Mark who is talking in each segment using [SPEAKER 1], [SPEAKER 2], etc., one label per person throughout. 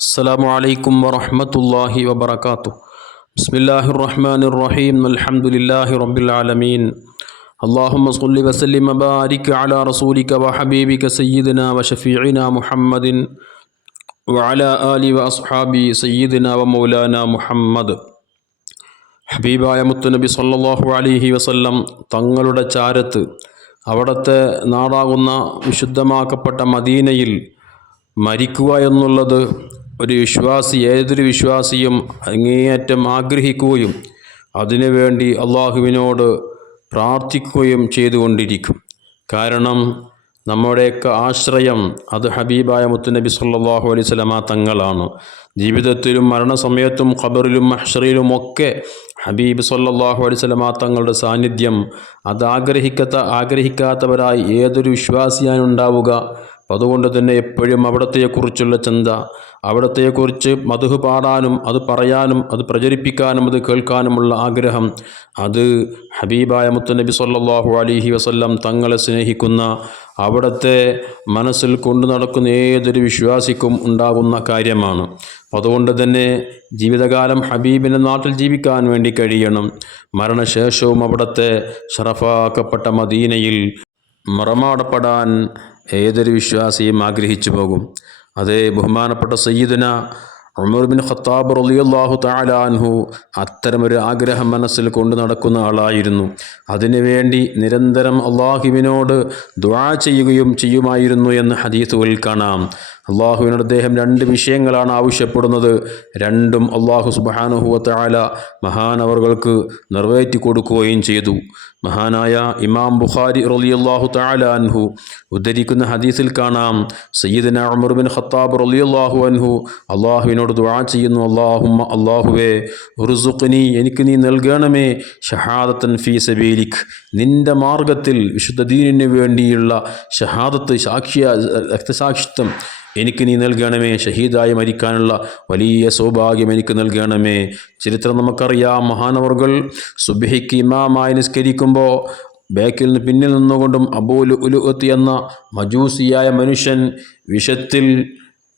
[SPEAKER 1] السلام عليكم ورحمة الله وبركاته بسم الله الرحمن الرحيم الحمد لله رب العالمين اللهم صل وسلم وبارك على رسولك وحبيبك سيدنا وشفيعنا محمد وعلى آله وأصحابه سيدنا ومولانا محمد ഹബീബായ മുത്തുനബി സല്ലല്ലാഹു അലൈഹി വസല്ലം തങ്ങളുടെ ചാരത്ത് അവിടുത്തെ നാടാകുന്ന വിശുദ്ധമാക്കപ്പെട്ട മദീനയിൽ മരിക്കുക എന്നുള്ളത് ഒരു വിശ്വാസി ഏതൊരു വിശ്വാസിയും അങ്ങേയറ്റം ആഗ്രഹിക്കുകയും അതിനുവേണ്ടി അള്ളാഹുവിനോട് പ്രാർത്ഥിക്കുകയും ചെയ്തുകൊണ്ടിരിക്കും. കാരണം നമ്മുടെയൊക്കെ ആശ്രയം അത് ഹബീബായ മുത്തുനബി സല്ലാഹു അലൈഹി സ്വലമ തങ്ങളാണ്. ജീവിതത്തിലും മരണസമയത്തും ഖബറിലും മഹ്ഷറിലുമൊക്കെ ഹബീബ് സല്ലാഹു അലൈഹി സ്വലമ തങ്ങളുടെ സാന്നിധ്യം അത് ആഗ്രഹിക്കാത്ത ആഗ്രഹിക്കാത്തവരായി ഏതൊരു വിശ്വാസിയാണ് ഉണ്ടാവുക അപ്പം അതുകൊണ്ട് തന്നെ എപ്പോഴും അവിടത്തെക്കുറിച്ചുള്ള ചിന്ത അവിടത്തെക്കുറിച്ച് മധുഹ് പാടാനും അത് പറയാനും അത് പ്രചരിപ്പിക്കാനും അത് കേൾക്കാനുമുള്ള ആഗ്രഹം അത് ഹബീബായ മുത്തനബി സല്ലാഹു അലൈഹി വസല്ലം തങ്ങളെ സ്നേഹിക്കുന്ന അവിടത്തെ മനസ്സിൽ കൊണ്ടു നടക്കുന്ന ഏതൊരു വിശ്വാസിക്കും ഉണ്ടാകുന്ന കാര്യമാണ്. അതുകൊണ്ട് തന്നെ ജീവിതകാലം ഹബീബിന്റെ നാട്ടിൽ ജീവിക്കാൻ വേണ്ടി കഴിയണം. മരണശേഷവും അവിടുത്തെ ഷറഫാക്കപ്പെട്ട മദീനയിൽ മറമാടപ്പെടാൻ ഏതൊരു വിശ്വാസിയും ആഗ്രഹിച്ചു പോകും. അതേ ബഹുമാനപ്പെട്ട സയ്യിദന ഉമർ ബിൻ ഖത്താബ് റളിയല്ലാഹു താലാൻഹു അത്തരമൊരു ആഗ്രഹം മനസ്സിൽ കൊണ്ടു നടക്കുന്ന ആളായിരുന്നു. അതിനുവേണ്ടി നിരന്തരം അള്ളാഹുവിനോട് ദുആ ചെയ്യുകയും ചെയ്യുമായിരുന്നു എന്ന് ഹദീസുകളിൽ കാണാം. അള്ളാഹുവിനോട് അദ്ദേഹം രണ്ട് വിഷയങ്ങളാണ് ആവശ്യപ്പെടുന്നത്. രണ്ടും അള്ളാഹു സുബാനുഹുവത്തായ മഹാനവറുകൾക്ക് നിറവേറ്റി കൊടുക്കുകയും ചെയ്തു. മഹാനായ ഇമാം ബുഖാരി റലിയല്ലാഹു അൻഹു ഉദ്ധരിക്കുന്ന ഹദീസിൽ കാണാം സയ്യിദന ഉമർ ബിൻ ഖത്താബ് റലിയല്ലാഹു അൻഹു അള്ളാഹുവിനോട് ദുആ ചെയ്യുന്നു അള്ളാഹുമ്മ അള്ളാഹുവേ ഉറുസുഖിനി എനിക്ക് നീ നൽകണമേ ഷഹാദത്തൻ ഫീ സബീലിക്. നിന്റെ മാർഗത്തിൽ വിശുദ്ധ ദീനിന് വേണ്ടിയുള്ള ഷഹാദത്ത് സാക്ഷിയ രക്തസാക്ഷിത്വം എനിക്ക് നീ നൽകണമേ. ഷഹീദായി മരിക്കാനുള്ള വലിയ സൗഭാഗ്യം എനിക്ക് നൽകണമേ. ചരിത്രം നമുക്കറിയാം. മഹാനവർകൾ സുബിഹിക്ക് ഇമാമായി നിസ്കരിക്കുമ്പോൾ ബാക്കിൽ നിന്ന് പിന്നിൽ നിന്നുകൊണ്ടും അബൂലു ഉലുഅത്ത് എന്ന മജൂസിയായ മനുഷ്യൻ വിഷത്തിൽ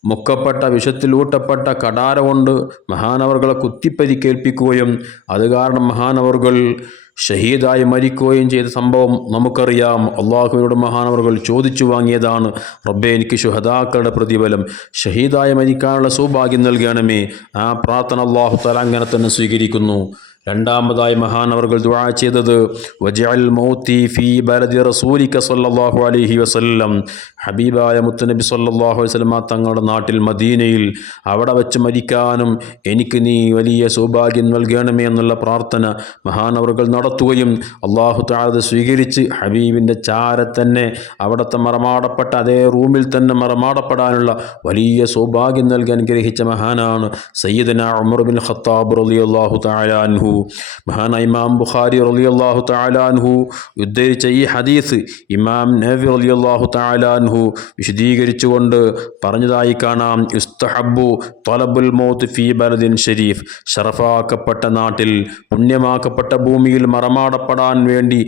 [SPEAKER 1] മുക്കപ്പെട്ട വിഷത്തിൽ ഊട്ടപ്പെട്ട കടാര കൊണ്ട് മഹാനവറുകളെ കുത്തിപ്പരിക്കേൽപ്പിക്കുകയും അത് കാരണം മഹാനവറുകൾ ഷഹീദായി മരിക്കുകയും ചെയ്ത സംഭവം നമുക്കറിയാം. അള്ളാഹുവിനോട് മഹാനവറുകൾ ചോദിച്ചു വാങ്ങിയതാണ്. റബ്ബെ എനിക്ക് ശുഹദാക്കളുടെ പ്രതിഫലം. ഷഹീദായി മരിക്കാനുള്ള സൗഭാഗ്യം നൽകണമേ. ആ പ്രാർത്ഥന അള്ളാഹു തല അങ്ങനെ തന്നെ സ്വീകരിക്കുന്നു. രണ്ടാമതായി മഹാനവർകൾ ദുആ ചെയ്തത് മൗത്തി ഫീ ബലദി റസൂലിക സല്ലല്ലാഹു അലൈഹി വസല്ലം. ഹബീബായ മുത്തുനബി സല്ലല്ലാഹു അലൈഹി വസല്ലമ തങ്ങളുടെ നാട്ടിൽ മദീനയിൽ അവിടെ വെച്ച് മരിക്കാനും എനിക്ക് നീ വലിയ സൗഭാഗ്യം നൽകണമേ എന്നുള്ള പ്രാർത്ഥന മഹാനവർകൾ നടത്തുകയും അള്ളാഹു താഴത് സ്വീകരിച്ച് ഹബീബിന്റെ ചാര തന്നെ അവിടുത്തെ മറമാടപ്പെട്ട അതേ റൂമിൽ തന്നെ മറമാടപ്പെടാനുള്ള വലിയ സൗഭാഗ്യം നൽകി അനുഗ്രഹിച്ച മഹാനാണ് സയ്യിദന ഉമർ ബിൻ ഖത്താബ് റളിയല്ലാഹു തആല അൻഹു. മഹാനായ ഇമാം ബുഖാരി റളിയല്ലാഹു താലാൻഹു അൻഹു ഉദ്ധരിച്ച ഈ ഹദീസ് ഇമാം നബി റളിയല്ലാഹു താലാൻഹു അൻഹു വിശദീകരിച്ചുകൊണ്ട് പറഞ്ഞതായി കാണാം. ഇസ്തഹബു തൊലബുൽ മൗത്ത് ഫീ ബലദിൻ ഷരീഫ് ഷറഫാക്കപ്പെട്ട നാട്ടിൽ പുണ്യമാക്കപ്പെട്ട ഭൂമിയിൽ മറമാടപ്പെടാൻ വേണ്ടി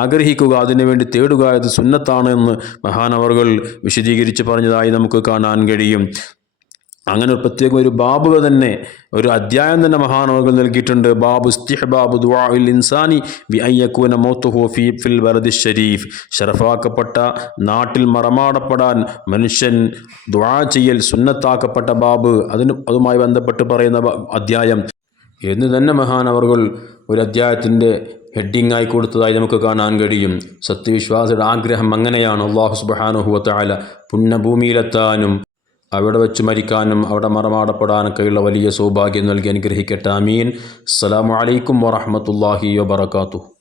[SPEAKER 1] ആഗ്രഹിക്കുക അതിനുവേണ്ടി തേടുക ഇത് സുന്നത്താണ് എന്ന് മഹാനവറുകൾ വിശദീകരിച്ച് പറഞ്ഞതായി നമുക്ക് കാണാൻ കഴിയും. അങ്ങനെ ഒരു പ്രത്യേക ഒരു ബാബുക തന്നെ ഒരു അധ്യായം തന്നെ മഹാനവകൾ നൽകിയിട്ടുണ്ട്. ബാബു ബാബു ദുആഉൽ ഇൻസാനി ബി അയ്യക്കൂന മൗത്തുഹു ഫീ ഫിൽ വലദി ഷരീഫ് ഷറഫാക്കപ്പെട്ട നാട്ടിൽ മറമാടപ്പെടാൻ മനുഷ്യൻ ദുആ ചെയ്യൽ സുന്നത്താക്കപ്പെട്ട ബാബ്. അതിന് അതുമായി ബന്ധപ്പെട്ട് പറയുന്ന അധ്യായം. എന്ന് തന്നെ മഹാനവറുകൾ ഒരു അധ്യായത്തിന്റെ ഹെഡിങ് ആയി കൊടുത്തതായി നമുക്ക് കാണാൻ കഴിയും. സത്യവിശ്വാസിയുടെ ആഗ്രഹം അങ്ങനെയാണ്. അള്ളാഹു സുബാനുഹുവത്തായ പുണ്യഭൂമിയിലെത്താനും അവിടെ വെച്ച് മരിക്കാനും അവിടെ മറമാടപ്പെടാനൊക്കെയുള്ള വലിയ സൗഭാഗ്യം നൽകി അനുഗ്രഹിക്കട്ടെ. അമീൻ അസ്സലാമു അലൈക്കും വറഹമത്തല്ലാഹി വബർക്കാത്തു